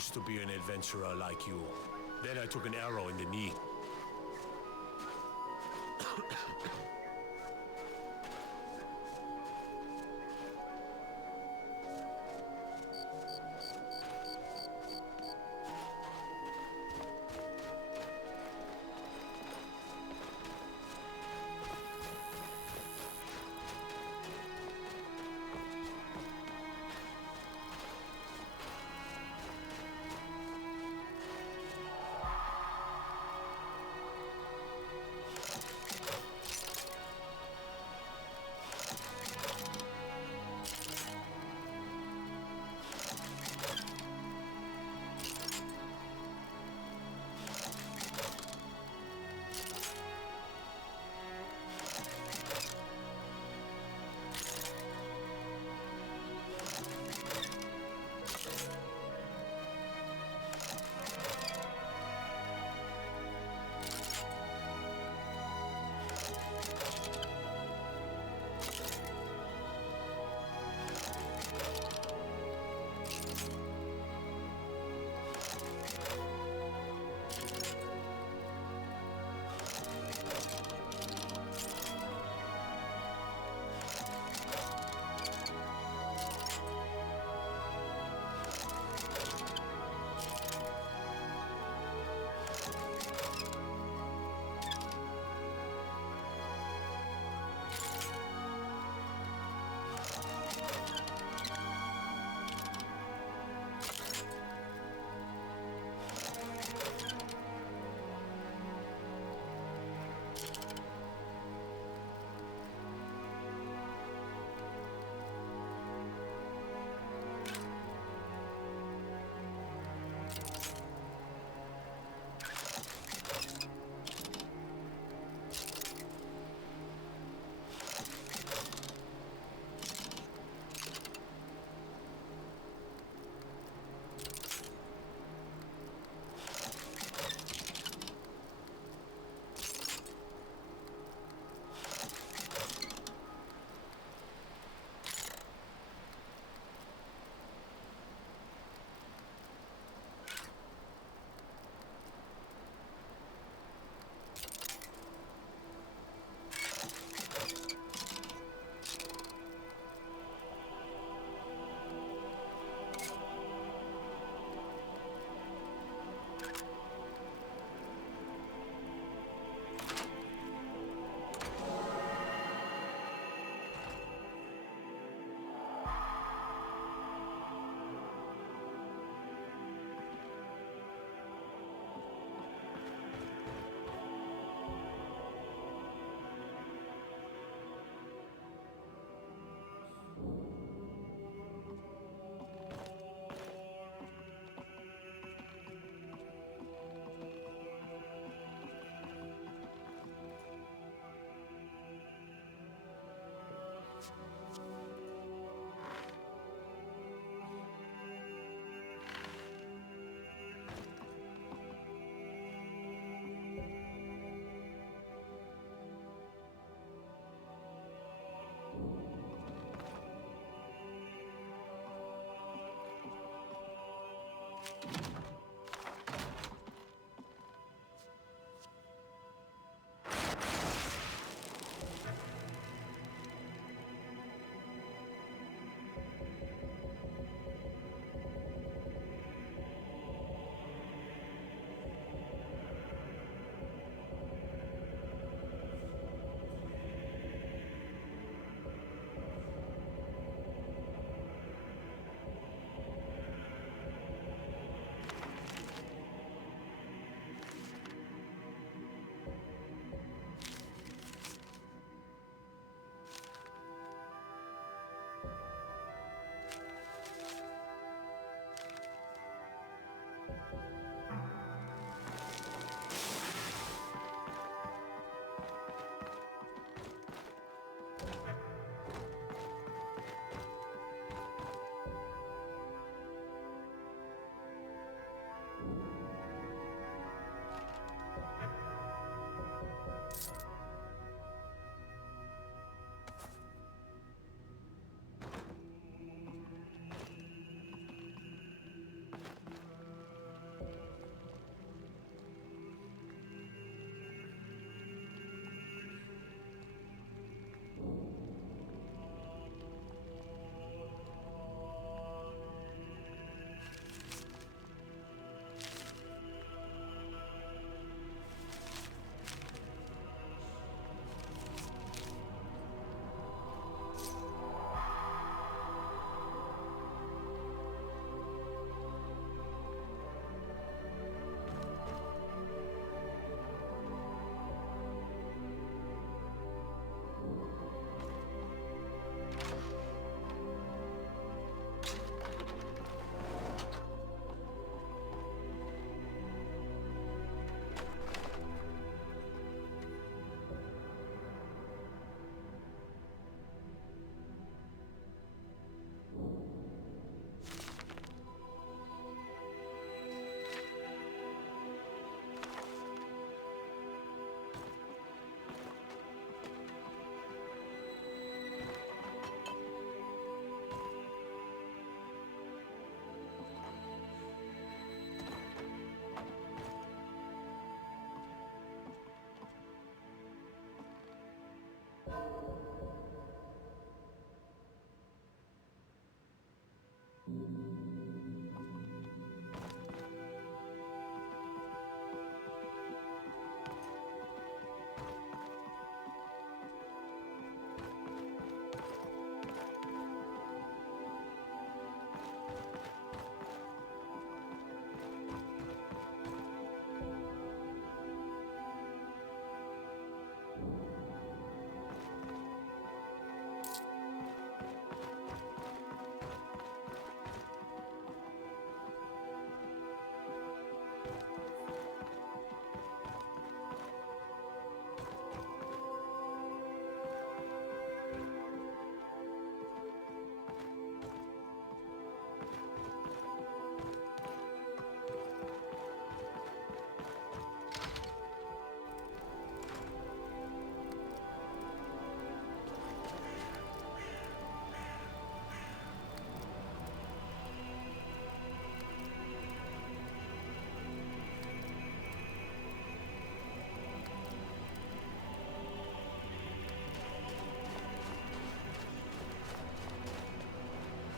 used to be an adventurer like you. Then I took an arrow in the knee.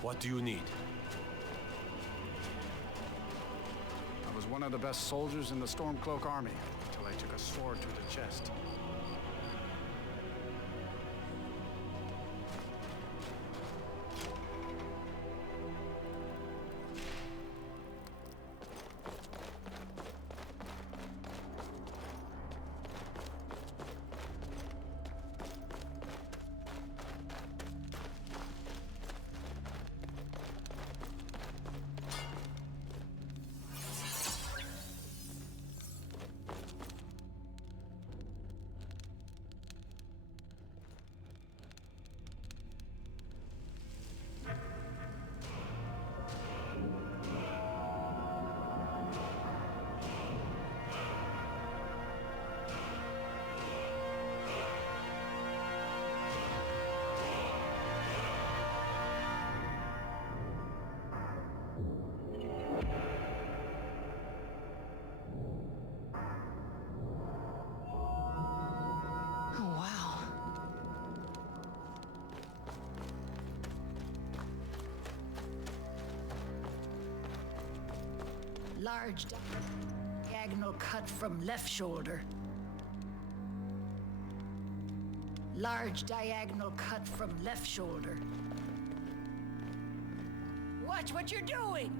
What do you need? I was one of the best soldiers in the Stormcloak army, until I took a sword to the chest. Large diagonal cut from left shoulder. Large diagonal cut from left shoulder. Watch what you're doing!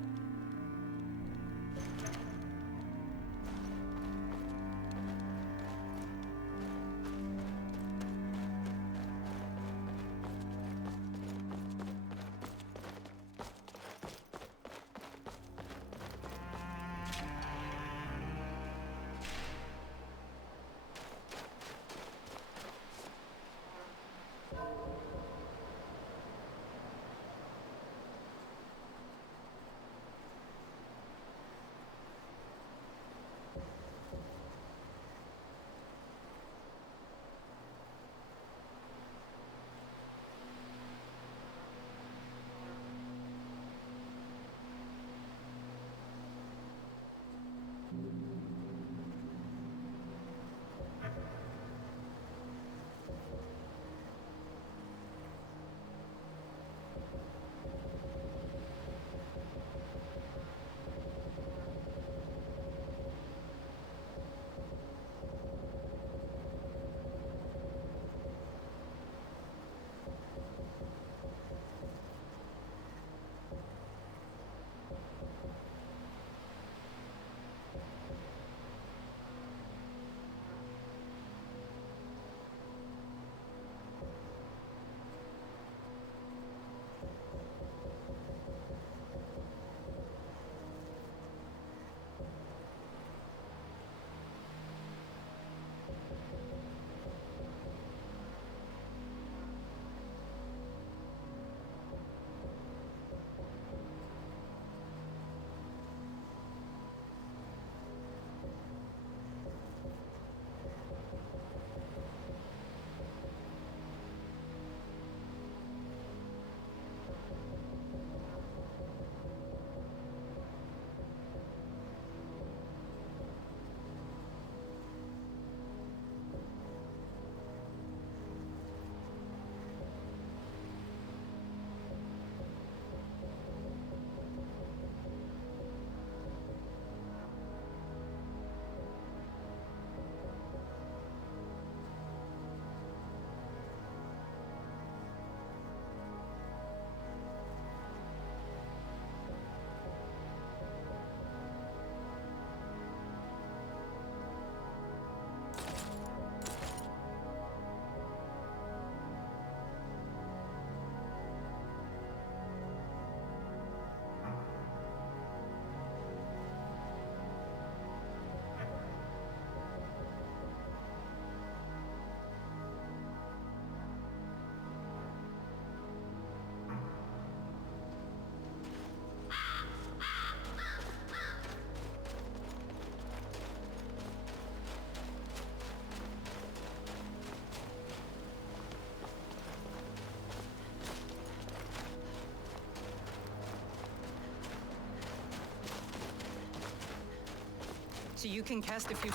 So you can cast a few...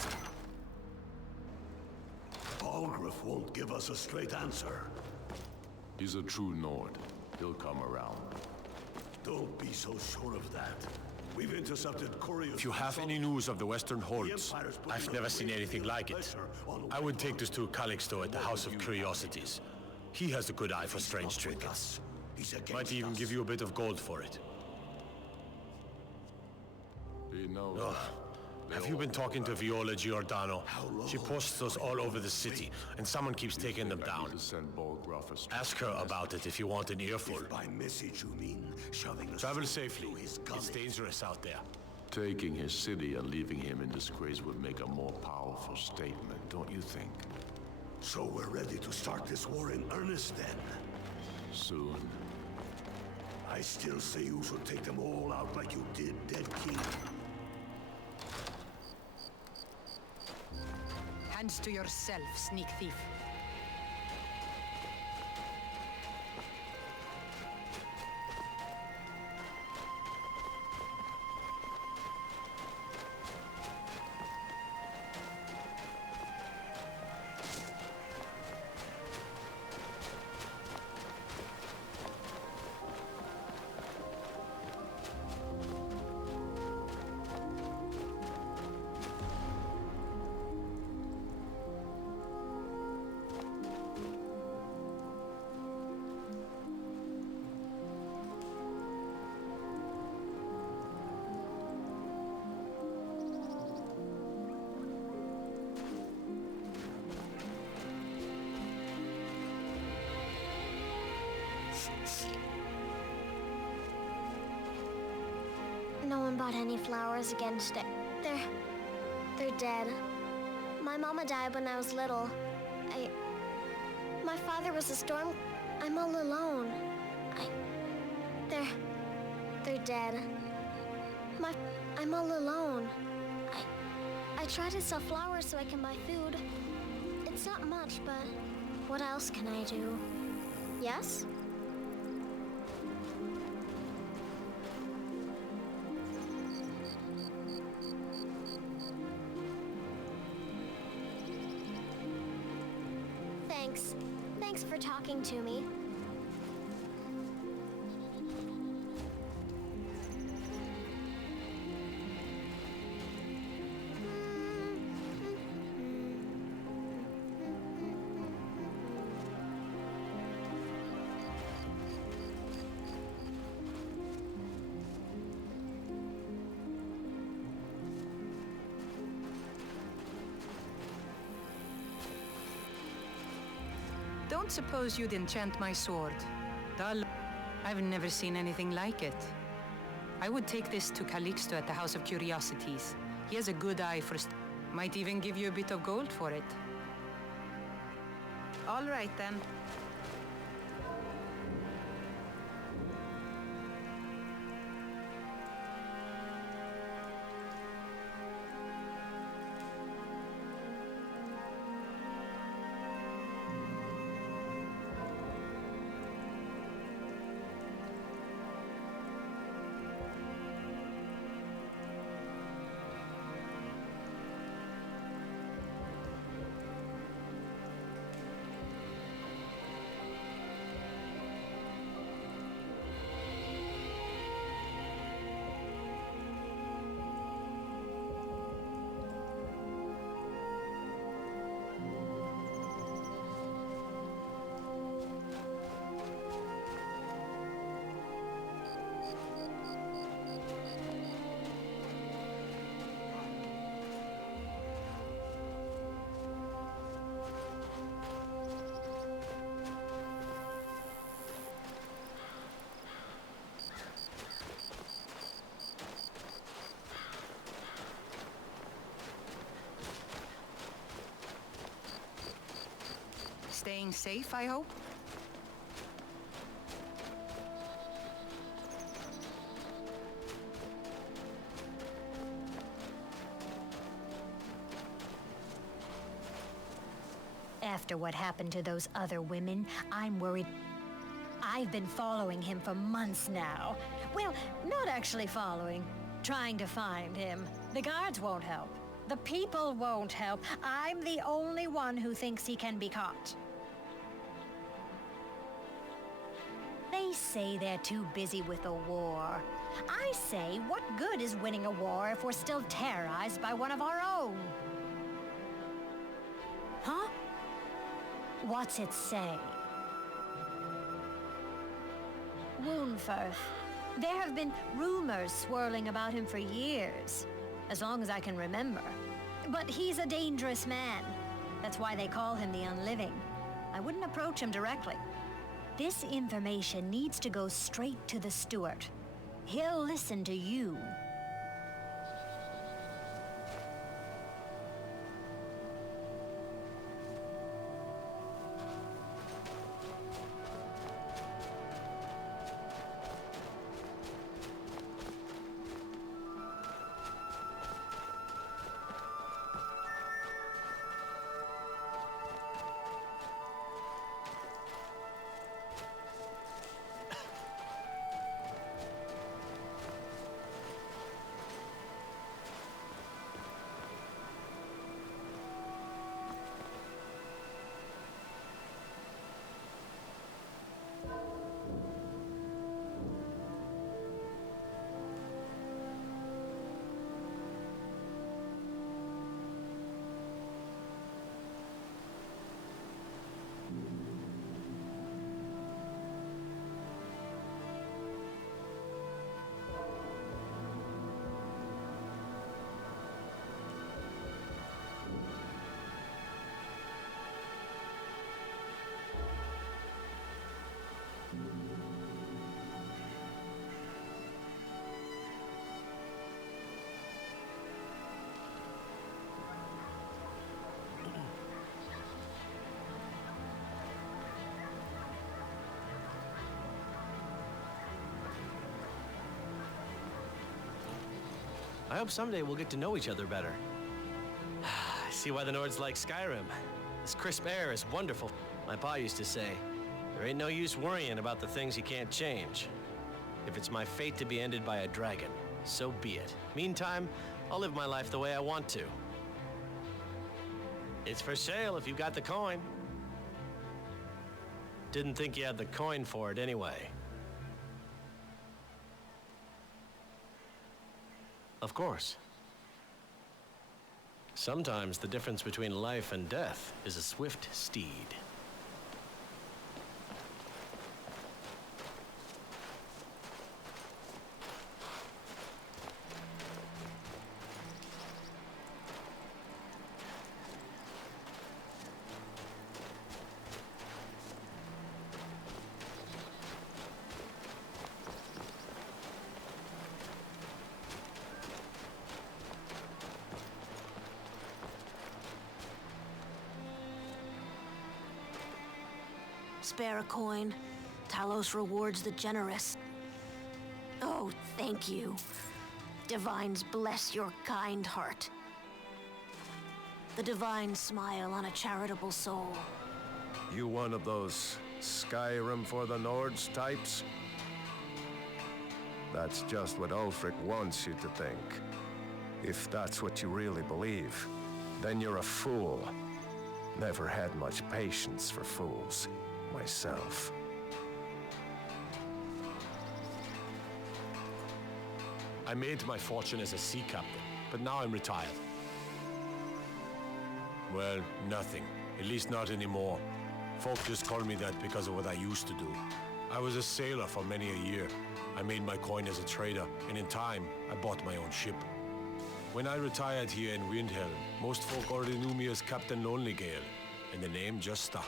Balgruuf won't give us a straight answer. He's a true Nord. He'll come around. Don't be so sure of that. We've intercepted couriers. If you have any news of the Western Holds, I've never seen anything like it. I would take this to Calixto at the House of Curiosities. He has a good eye for strange trinkets. Might even give you a bit of gold for it. He knows. Have you been talking to Viola Giordano? She posts those all over the city, and someone keeps taking them down. Ask her about it if you want an earful. By message you mean shoving us Travel safely. his It's dangerous out there. Taking his city and leaving him in disgrace would make a more powerful statement, don't you think? So we're ready to start this war in earnest then? Soon. I still say you should take them all out like you did Dead King. Hands to yourself, sneak thief. No one bought any flowers again today. They're dead. My mama died when I was little. My father was a storm. I'm all alone. They're dead. I'm all alone. I try to sell flowers so I can buy food. It's not much, but what else can I do? Yes? Thanks for talking to me. Don't suppose you'd enchant my sword. Dull. I've never seen anything like it. I would take this to Calixto at the House of Curiosities. He has a good eye for might even give you a bit of gold for it. All right, then. Staying safe, I hope? After what happened to those other women, I'm worried. I've been following him for months now. Well, not actually following. Trying to find him. The guards won't help. The people won't help. I'm the only one who thinks he can be caught. They They say they're too busy with a war. I say, what good is winning a war if we're still terrorized by one of our own? Huh? What's it say? Woundfirth. There have been rumors swirling about him for years, as long as I can remember. But he's a dangerous man. That's why they call him the Unliving. I wouldn't approach him directly. This information needs to go straight to the steward. He'll listen to you. I hope someday we'll get to know each other better. I see why the Nords like Skyrim. This crisp air is wonderful. My pa used to say, there ain't no use worrying about the things you can't change. If it's my fate to be ended by a dragon, so be it. Meantime, I'll live my life the way I want to. It's for sale if you got the coin. Didn't think you had the coin for it anyway. Of course. Sometimes the difference between life and death is a swift steed. Spare a coin. Talos rewards the generous. Oh, thank you. Divines bless your kind heart. The divines smile on a charitable soul. You one of those Skyrim for the Nords types? That's just what BloodyFreak wants you to think. If that's what you really believe, then you're a fool. Never had much patience for fools. Myself. I made my fortune as a sea captain, but now I'm retired. Well, nothing. At least not anymore. Folk just call me that because of what I used to do. I was a sailor for many a year. I made my coin as a trader, and in time, I bought my own ship. When I retired here in Windhelm, most folk already knew me as Captain Lonelygale, and the name just stuck.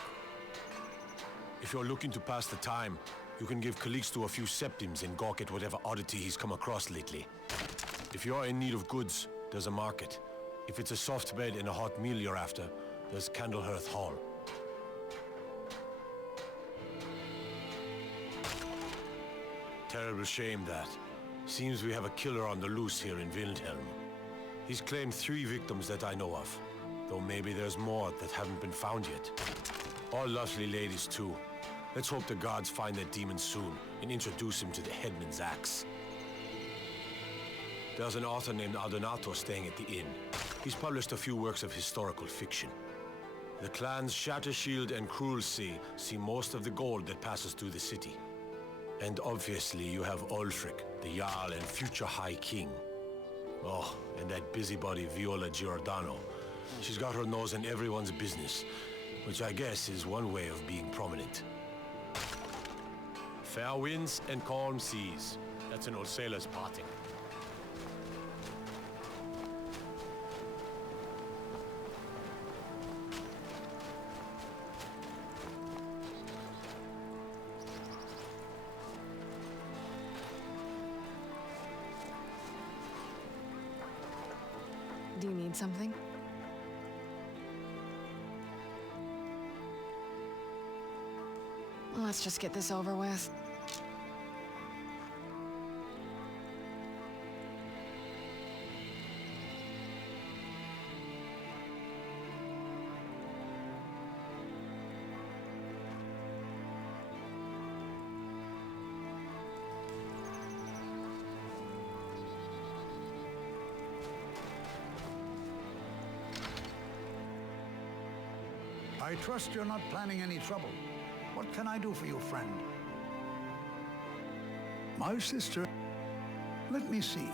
If you're looking to pass the time, you can give Calixto a few septims and gawk at whatever oddity he's come across lately. If you're in need of goods, there's a market. If it's a soft bed and a hot meal you're after, there's Candlehearth Hall. Terrible shame that. Seems we have a killer on the loose here in Windhelm. He's claimed 3 victims that I know of, though maybe there's more that haven't been found yet. All lovely ladies, too. Let's hope the gods find that demon soon and introduce him to the headman's axe. There's an author named Aldonato staying at the inn. He's published a few works of historical fiction. The clans Shattershield and Cruel Sea see most of the gold that passes through the city. And obviously you have Ulfric, the Jarl and future High King. Oh, and that busybody Viola Giordano. She's got her nose in everyone's business, which I guess is one way of being prominent. Fair winds and calm seas. That's an old sailor's parting. Do you need something? Let's just get this over with. I trust you're not planning any trouble. What can I do for you, friend? My sister... Let me see.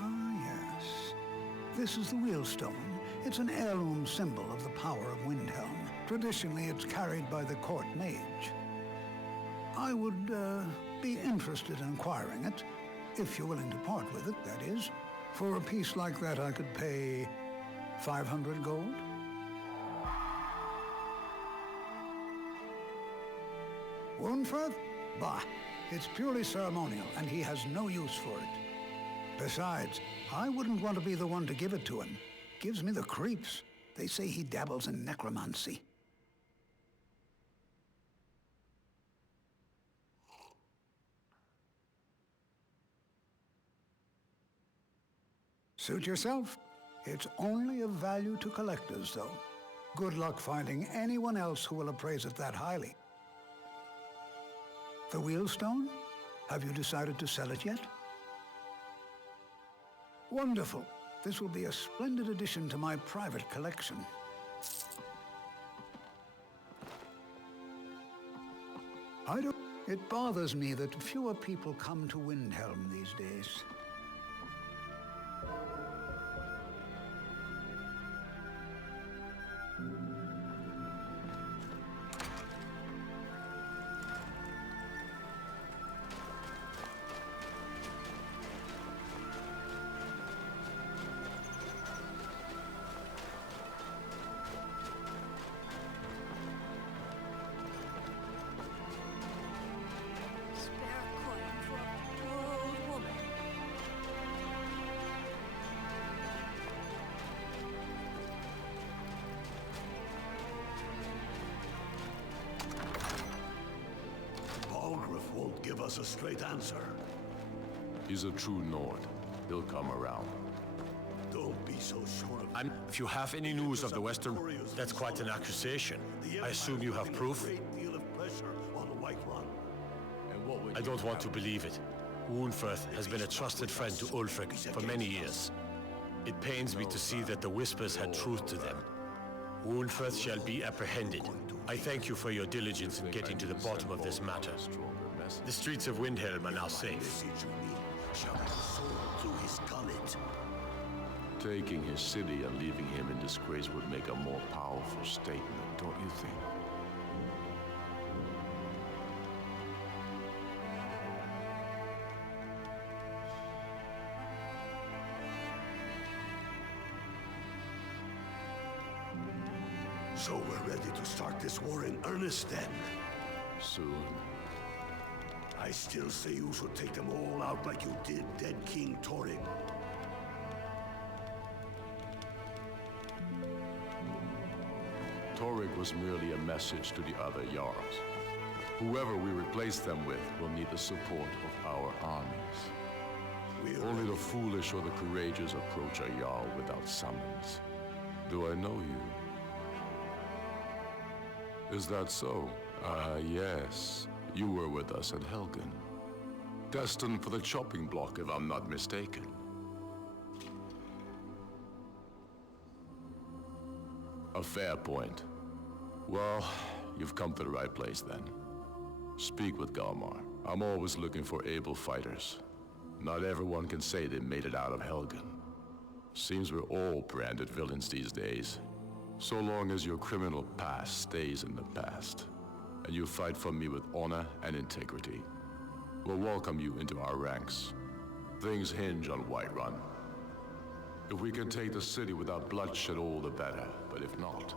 Ah, yes. This is the Wheelstone. It's an heirloom symbol of the power of Windhelm. Traditionally, it's carried by the court mage. I would, be interested in acquiring it, if you're willing to part with it, that is. For a piece like that, I could pay 500 gold? Unferth? Bah, it's purely ceremonial, and he has no use for it. Besides, I wouldn't want to be the one to give it to him. Gives me the creeps. They say he dabbles in necromancy. Suit yourself. It's only of value to collectors, though. Good luck finding anyone else who will appraise it that highly. The Wheelstone? Have you decided to sell it yet? Wonderful. This will be a splendid addition to my private collection. It bothers me that fewer people come to Windhelm these days. Won't give us a straight answer. He's a true Nord. He'll come around. Don't be so sure of If you have any news of the Western... That's quite an accusation. I assume you have proof? I don't want to believe it. Unferth has been a trusted friend to Ulfric for many years. It pains me to see that the Whispers had truth to them. Unferth shall be apprehended. I thank you for your diligence in getting to the bottom of this matter. The streets of Windhelm are now safe. Taking his city and leaving him in disgrace would make a more powerful statement, don't you think? So we're ready to start this war in earnest then? Soon. I still say you should take them all out like you did dead King Torig. Torig was merely a message to the other Jarls. Whoever we replace them with will need the support of our armies. Only the foolish or the courageous approach a Jarl without summons. Do I know you? Is that so? Yes. You were with us at Helgen. Destined for the chopping block, if I'm not mistaken. A fair point. Well, you've come to the right place then. Speak with Galmar. I'm always looking for able fighters. Not everyone can say they made it out of Helgen. Seems we're all branded villains these days. So long as your criminal past stays in the past, and you fight for me with honor and integrity, we'll welcome you into our ranks. Things hinge on Whiterun. If we can take the city without bloodshed, all the better. But if not...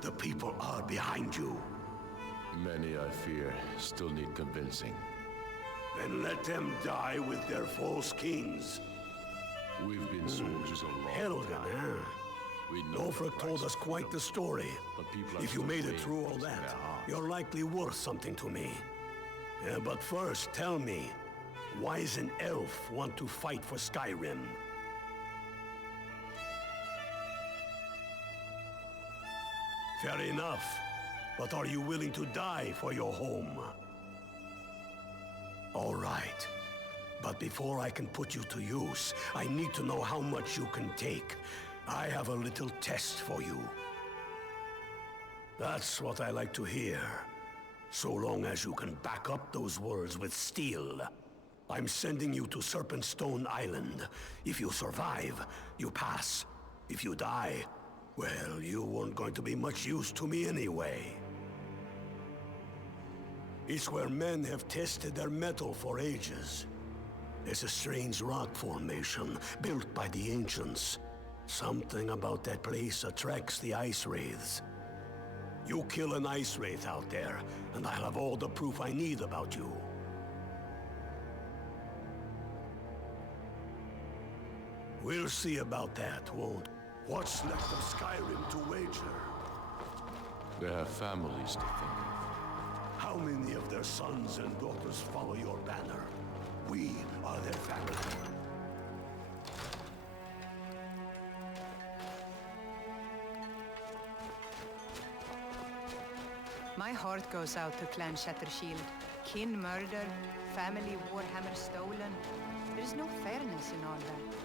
The people are behind you. Many, I fear, still need convincing. Then let them die with their false kings. We've been soldiers a long Helgen, time. huh? Ulfric told us quite the story. If you made it through all that, you're likely worth something to me. But first, tell me, why does an elf want to fight for Skyrim? Fair enough. But are you willing to die for your home? All right. But before I can put you to use, I need to know how much you can take. I have a little test for you. That's what I like to hear. So long as you can back up those words with steel. I'm sending you to Serpentstone Island. If you survive, you pass. If you die, well, you weren't going to be much use to me anyway. It's where men have tested their metal for ages. It's a strange rock formation built by the ancients. Something about that place attracts the ice wraiths. You kill an ice wraith out there, and I'll have all the proof I need about you. We'll see about that, won't? What's left of Skyrim to wager? They have families to think of. How many of their sons and daughters follow your banner? We are their family. My heart goes out to Clan Shattershield. Kin murdered, family Warhammer stolen. There's no fairness in all that.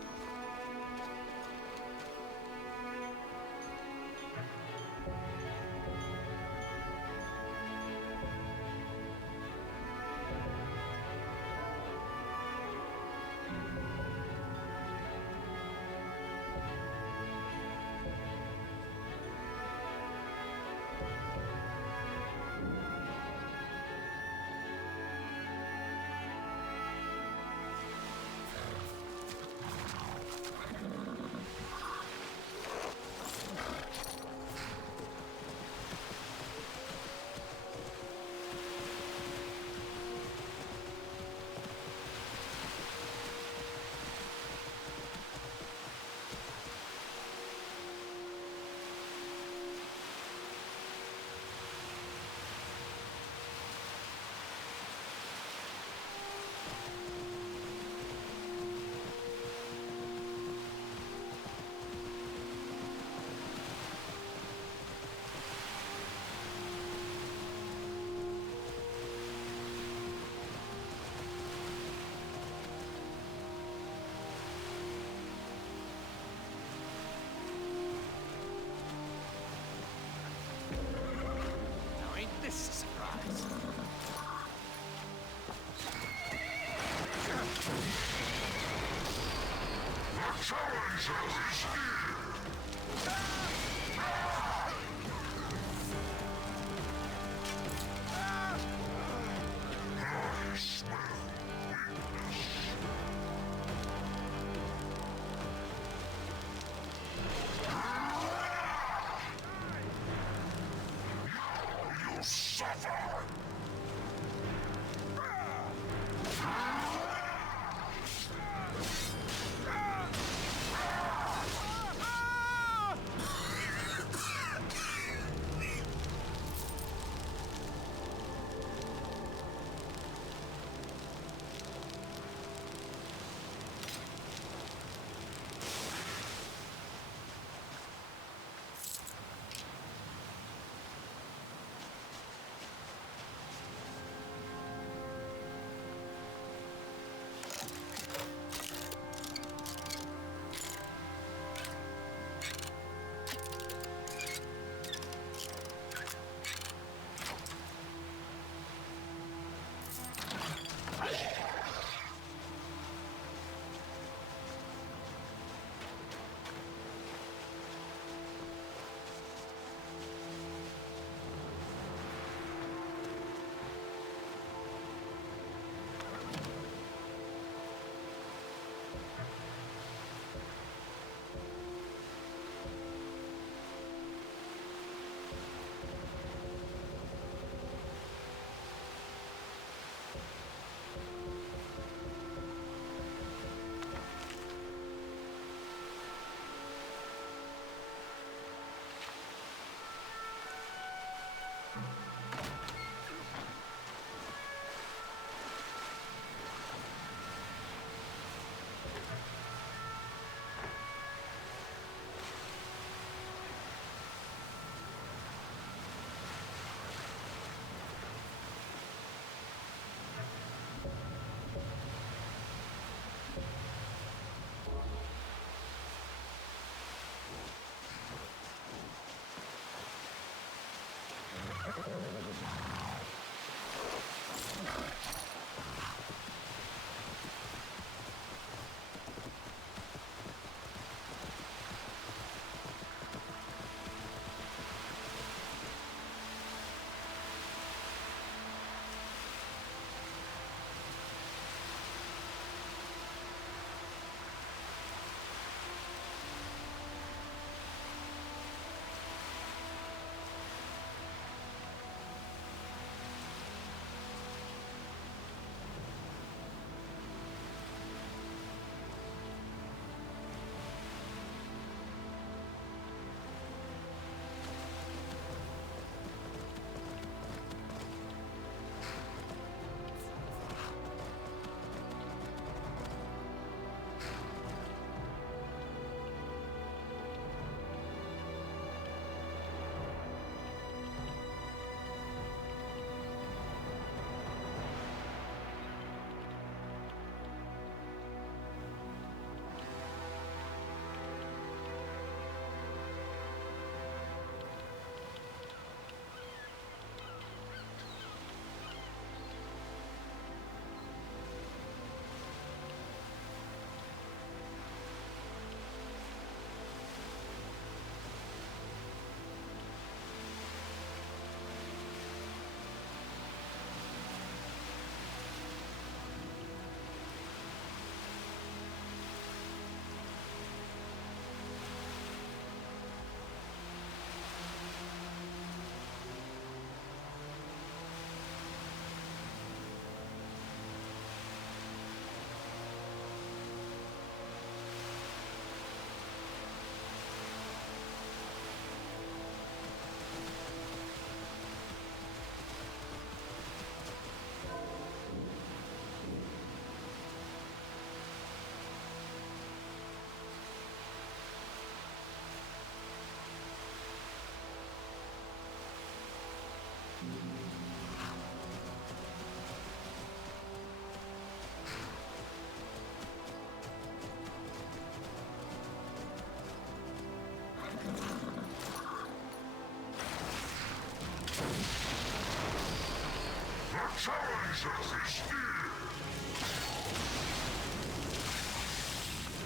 challenges is fear.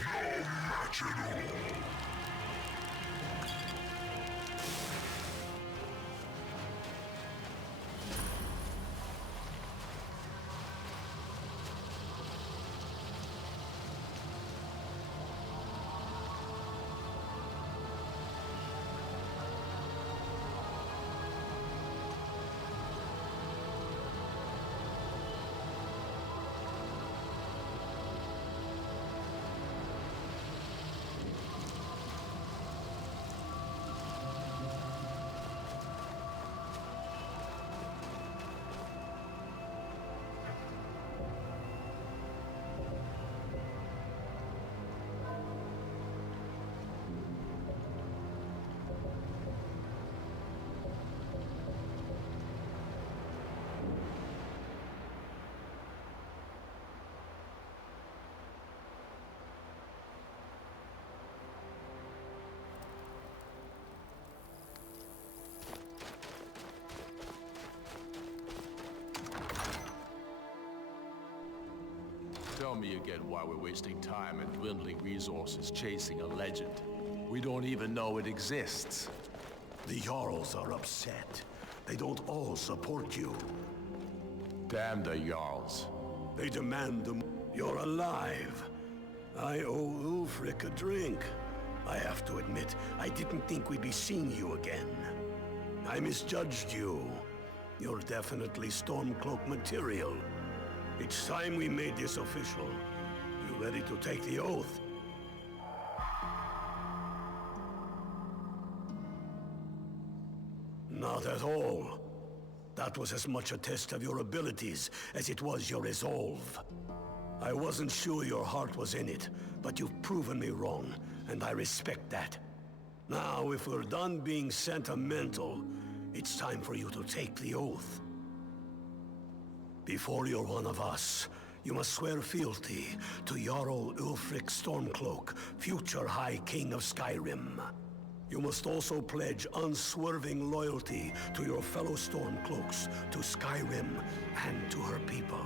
No match at all. Tell me again why we're wasting time and dwindling resources chasing a legend. We don't even know it exists. The Jarls are upset. They don't all support you. Damn the Jarls. They demand them. You're alive. I owe Ulfric a drink. I have to admit, I didn't think we'd be seeing you again. I misjudged you. You're definitely Stormcloak material. It's time we made this official. You ready to take the oath? Not at all. That was as much a test of your abilities as it was your resolve. I wasn't sure your heart was in it, but you've proven me wrong, and I respect that. Now, if we're done being sentimental, it's time for you to take the oath. Before you're one of us, you must swear fealty to Jarl Ulfric Stormcloak, future High King of Skyrim. You must also pledge unswerving loyalty to your fellow Stormcloaks, to Skyrim, and to her people.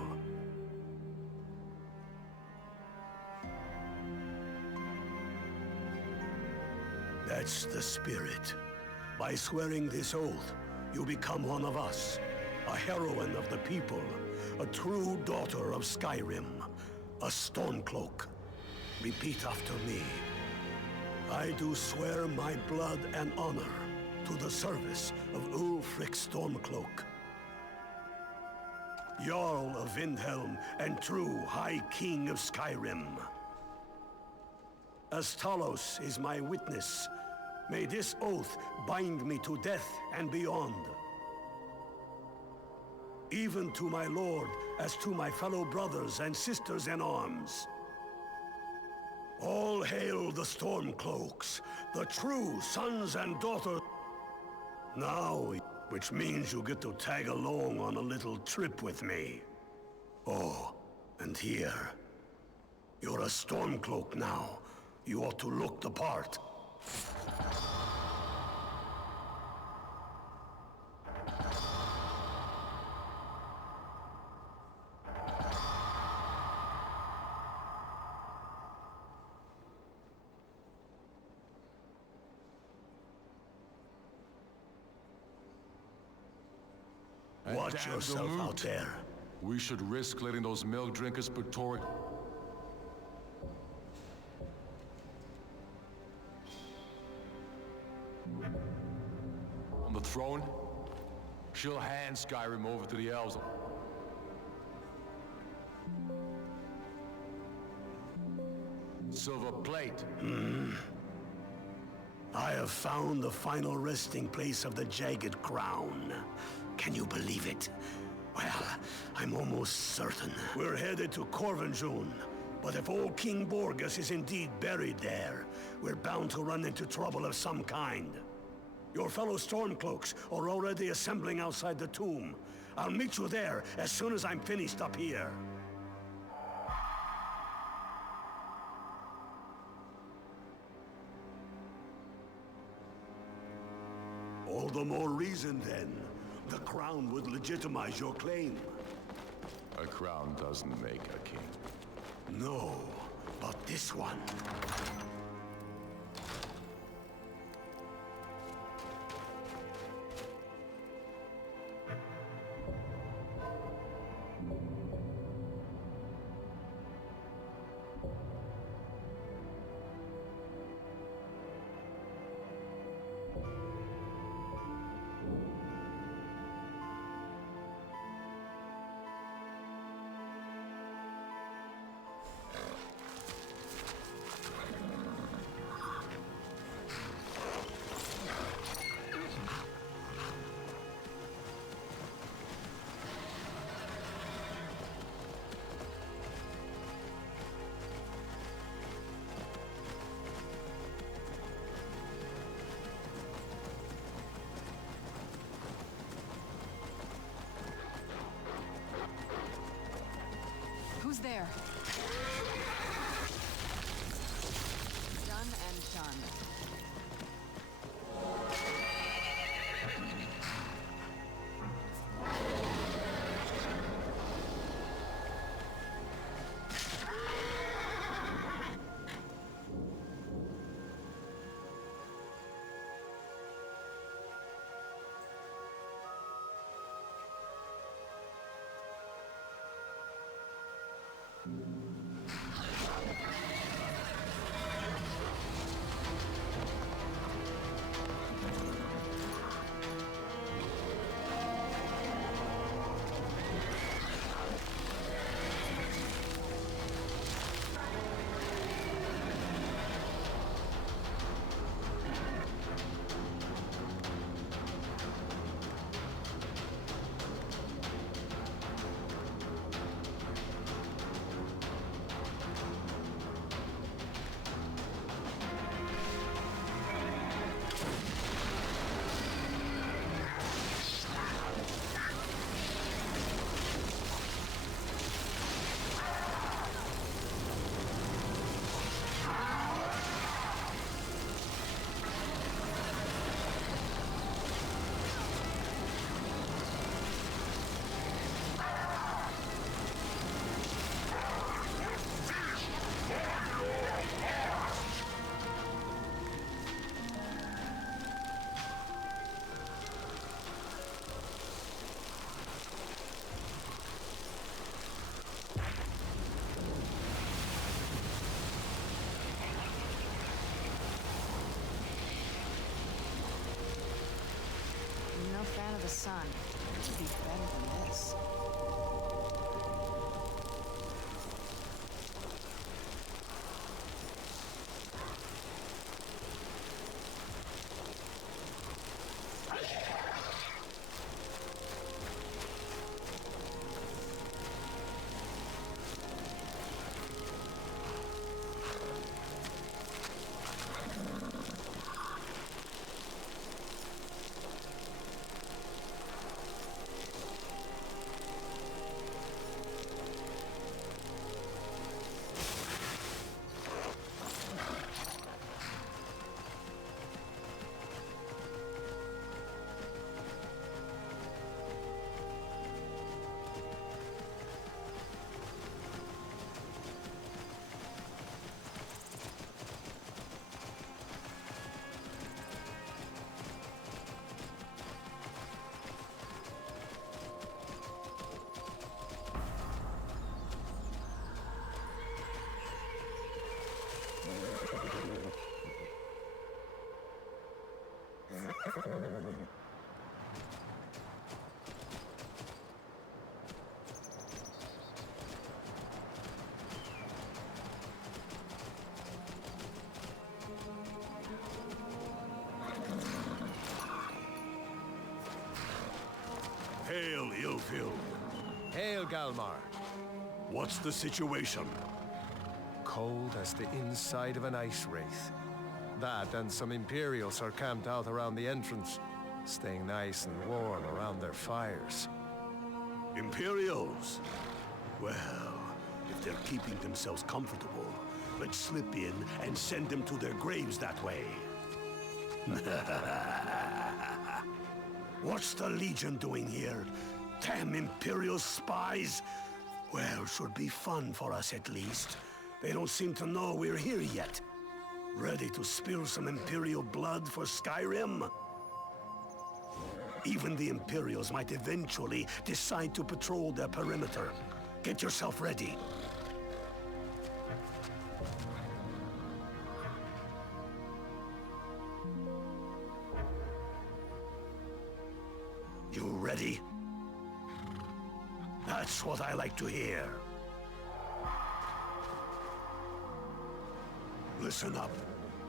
That's the spirit. By swearing this oath, you become one of us, a heroine of the people, a true daughter of Skyrim, a Stormcloak. Repeat after me. I do swear my blood and honor to the service of Ulfric Stormcloak, Jarl of Windhelm and true High King of Skyrim. As Talos is my witness, may this oath bind me to death and beyond. Even to my lord, as to my fellow brothers and sisters in arms. All hail the Stormcloaks, the true sons and daughters. Now, which means you get to tag along on a little trip with me. Oh, and here. You're a Stormcloak now. You ought to look the part. Watch yourself out there. We should risk letting those milk drinkers Victoria. On the throne, she'll hand Skyrim over to the elves. Silver plate. I have found the final resting place of the Jagged Crown. Can you believe it? Well, I'm almost certain. We're headed to Corvinjun, but if old King Borgus is indeed buried there, we're bound to run into trouble of some kind. Your fellow Stormcloaks are already assembling outside the tomb. I'll meet you there as soon as I'm finished up here. All the more reason, then. The crown would legitimize your claim. A crown doesn't make a king. No, but this one. Who's there? Done and done. No fan of the sun. It could be better than this. Hail, Illfield. Hail, Galmar. What's the situation? Cold as the inside of an ice wraith. That and some Imperials are camped out around the entrance, staying nice and warm around their fires. Imperials? Well, if they're keeping themselves comfortable, let's slip in and send them to their graves that way. What's the Legion doing here? Damn Imperial spies! Well, should be fun for us at least. They don't seem to know we're here yet. Ready to spill some Imperial blood for Skyrim? Even the Imperials might eventually decide to patrol their perimeter. Get yourself ready. You ready? That's what I like to hear. Listen up.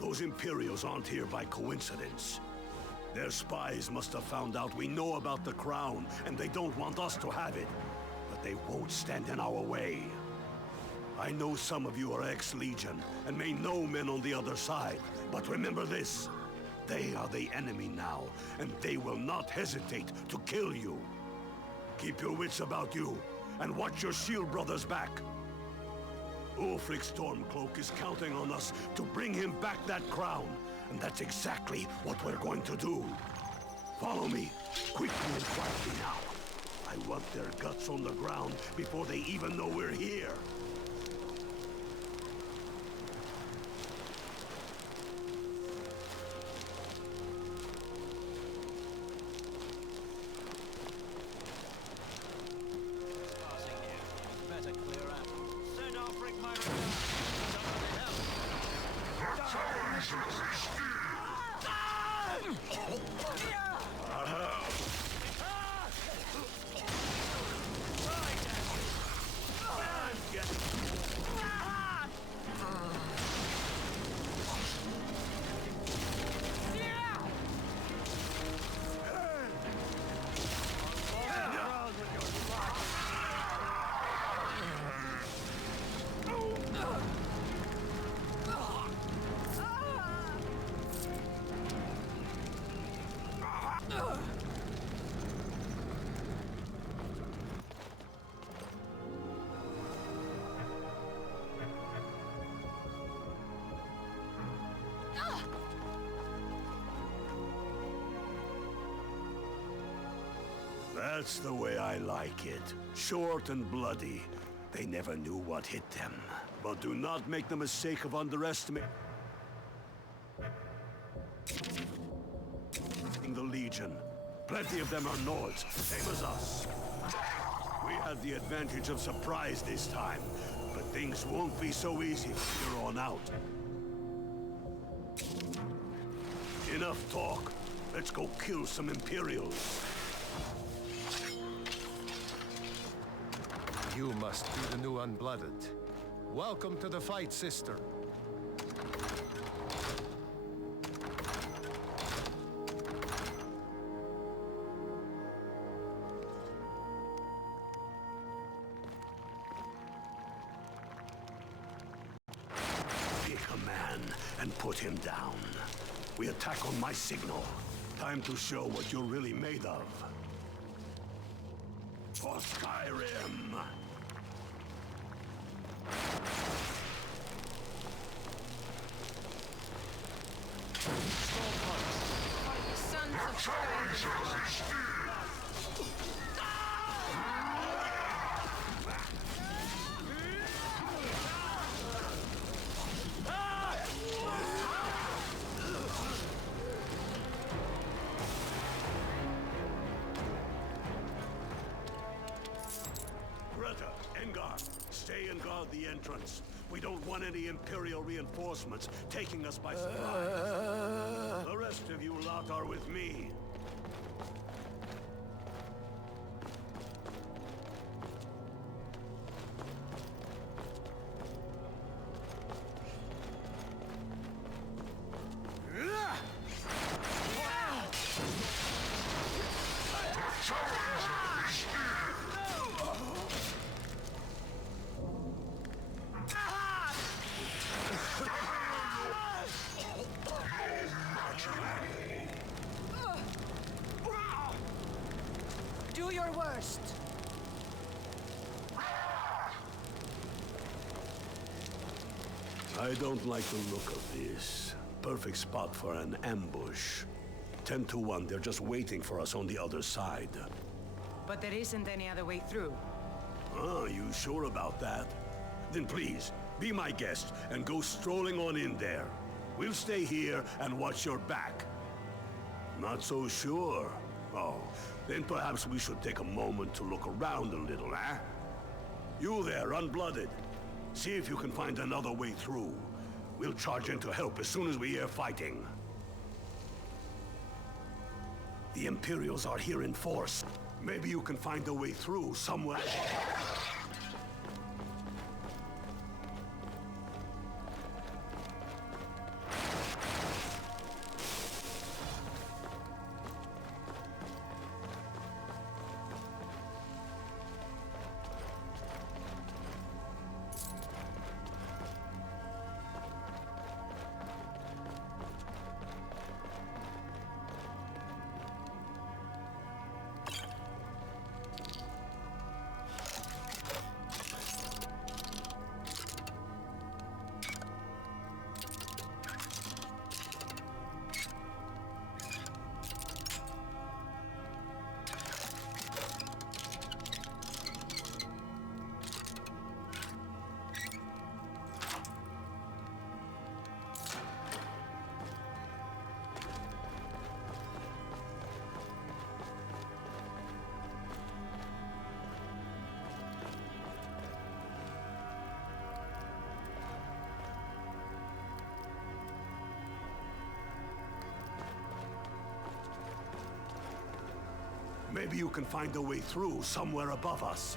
Those Imperials aren't here by coincidence. Their spies must have found out we know about the crown, and they don't want us to have it. But they won't stand in our way. I know some of you are ex-Legion, and may know men on the other side. But remember this. They are the enemy now, and they will not hesitate to kill you. Keep your wits about you, and watch your shield brothers back. Ulfric Stormcloak is counting on us to bring him back that crown, and that's exactly what we're going to do. Follow me, quickly and quietly now. I want their guts on the ground before they even know we're here. That's the way I like it. Short and bloody. They never knew what hit them. But do not make the mistake of underestimating the Legion. Plenty of them are Nords, same as us. We had the advantage of surprise this time, but things won't be so easy from here on out. Enough talk. Let's go kill some Imperials. You must be the new Unblooded. Welcome to the fight, sister. Pick a man and put him down. We attack on my signal. Time to show what you're really made of. For Skyrim! Sons of Skyrim! Stay and guard the entrance. We don't want any Imperial reinforcements taking us by surprise. The rest of you lot are with me. Do your worst. I don't like the look of this. Perfect spot for an ambush. 10 to 1, they're just waiting for us on the other side. But there isn't any other way through. Oh, you sure about that? Then please, be my guest and go strolling on in there. We'll stay here and watch your back. Not so sure. Oh, then perhaps we should take a moment to look around a little, eh? You there, Unblooded. See if you can find another way through. We'll charge in to help as soon as we hear fighting. The Imperials are here in force. Maybe you can find a way through somewhere. Maybe you can find a way through somewhere above us.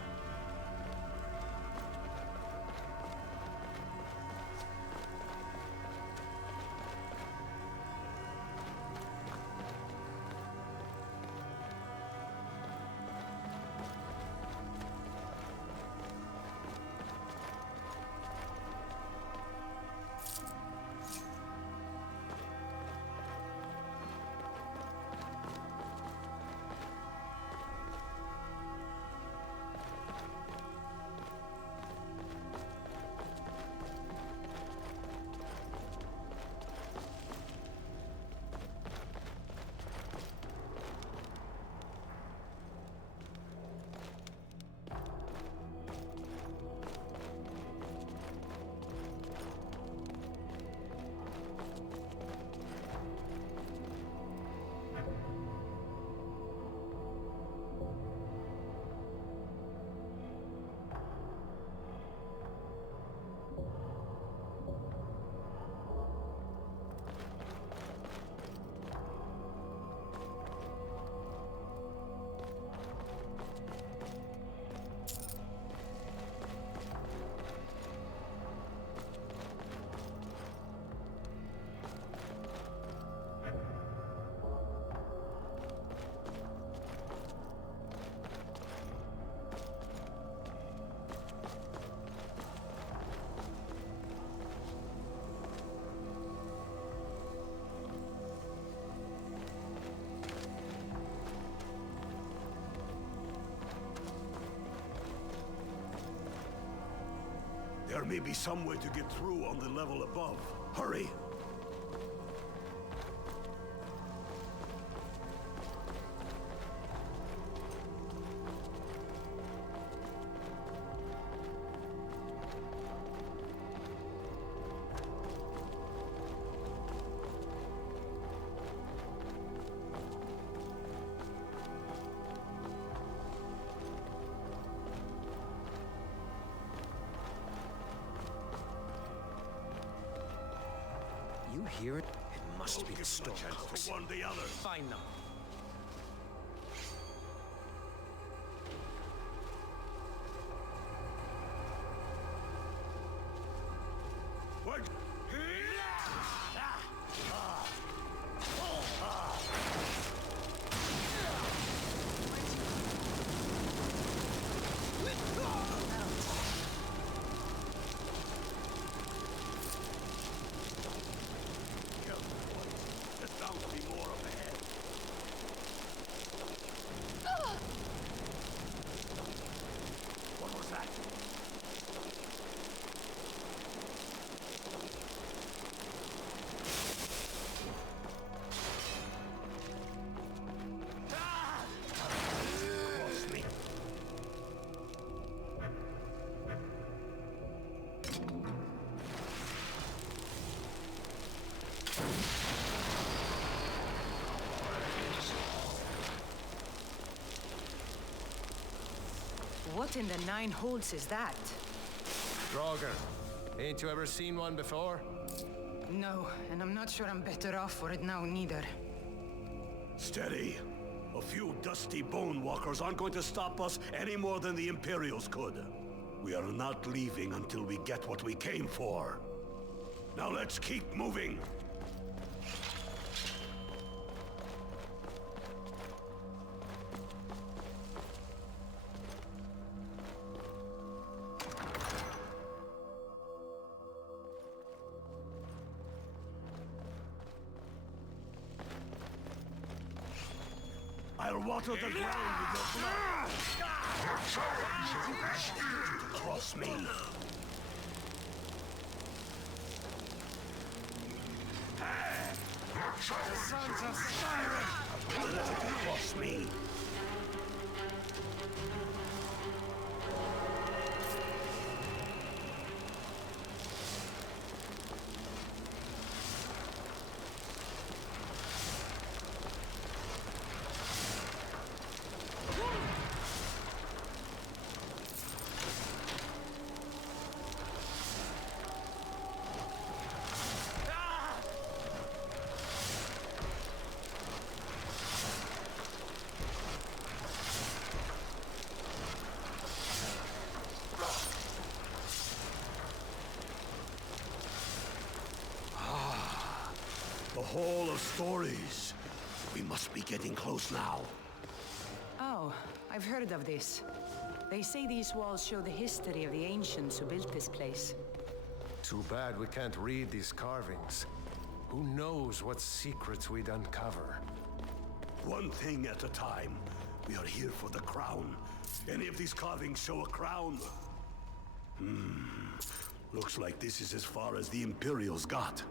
There may be some way to get through on the level above. Hurry! You hear it? It must be the Stormcloaks. One the other. Find them. What? What in the nine holes is that? Draugr, ain't you ever seen one before? No, and I'm not sure I'm better off for it now, neither. Steady. A few dusty bone walkers aren't going to stop us any more than the Imperials could. We are not leaving until we get what we came for. Now let's keep moving. I'll water the ground with your blood. Cross me. The sons of Skyrim! Cross me. The Hall of Stories. We must be getting close now. Oh, I've heard of this. They say these walls show the history of the ancients who built this place. Too bad we can't read these carvings. Who knows what secrets we'd uncover? One thing at a time. We are here for the crown. Any of these carvings show a crown? Looks like this is as far as the Imperials got.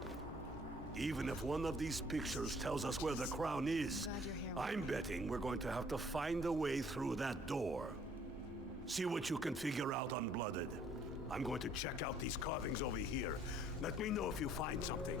Even if one of these pictures tells us where the crown is, I'm betting we're going to have to find a way through that door. See what you can figure out, Unblooded. I'm going to check out these carvings over here. Let me know if you find something.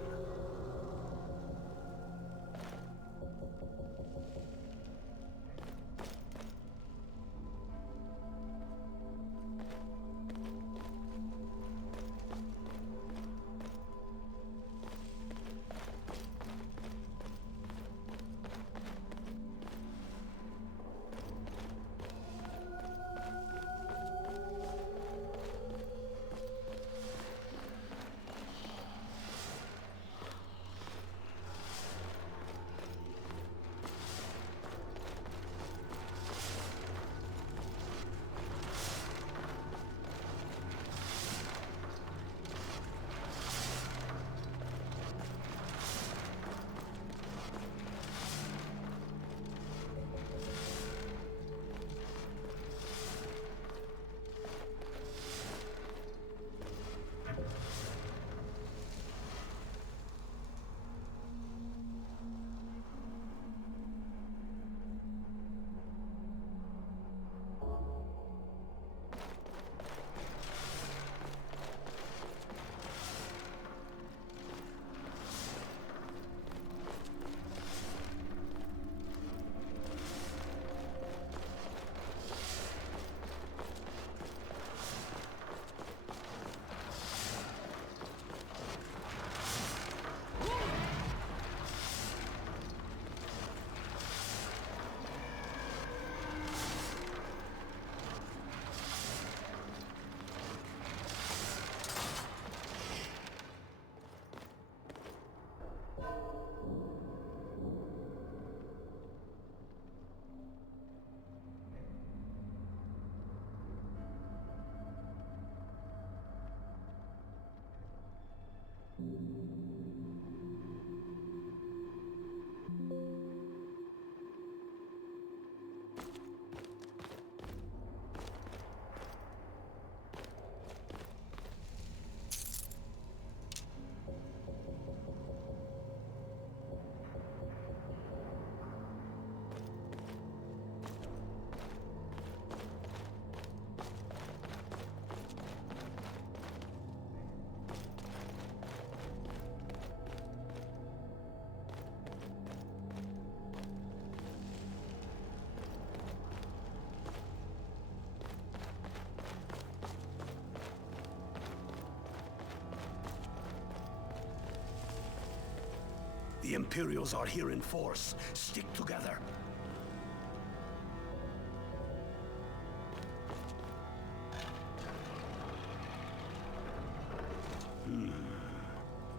The Imperials are here in force. Stick together.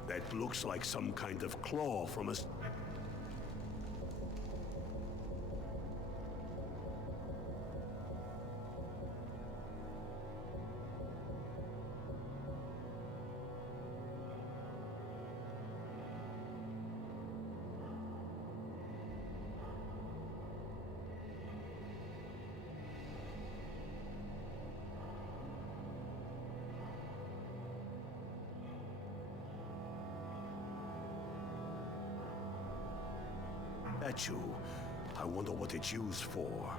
That looks like some kind of claw from a... statue. I wonder what it's used for.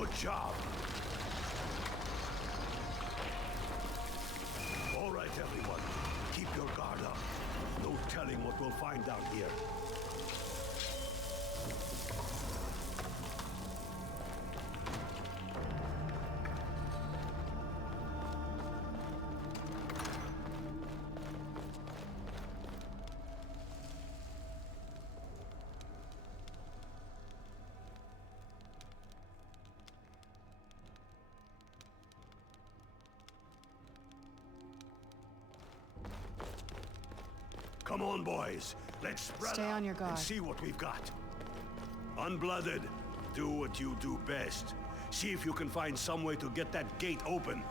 Good job. All right, everyone. Keep your guard up. No telling what we'll find down here. Come on, boys. Let's spread Stay out on your guard. and see what we've got. Unblooded, do what you do best. See if you can find some way to get that gate open.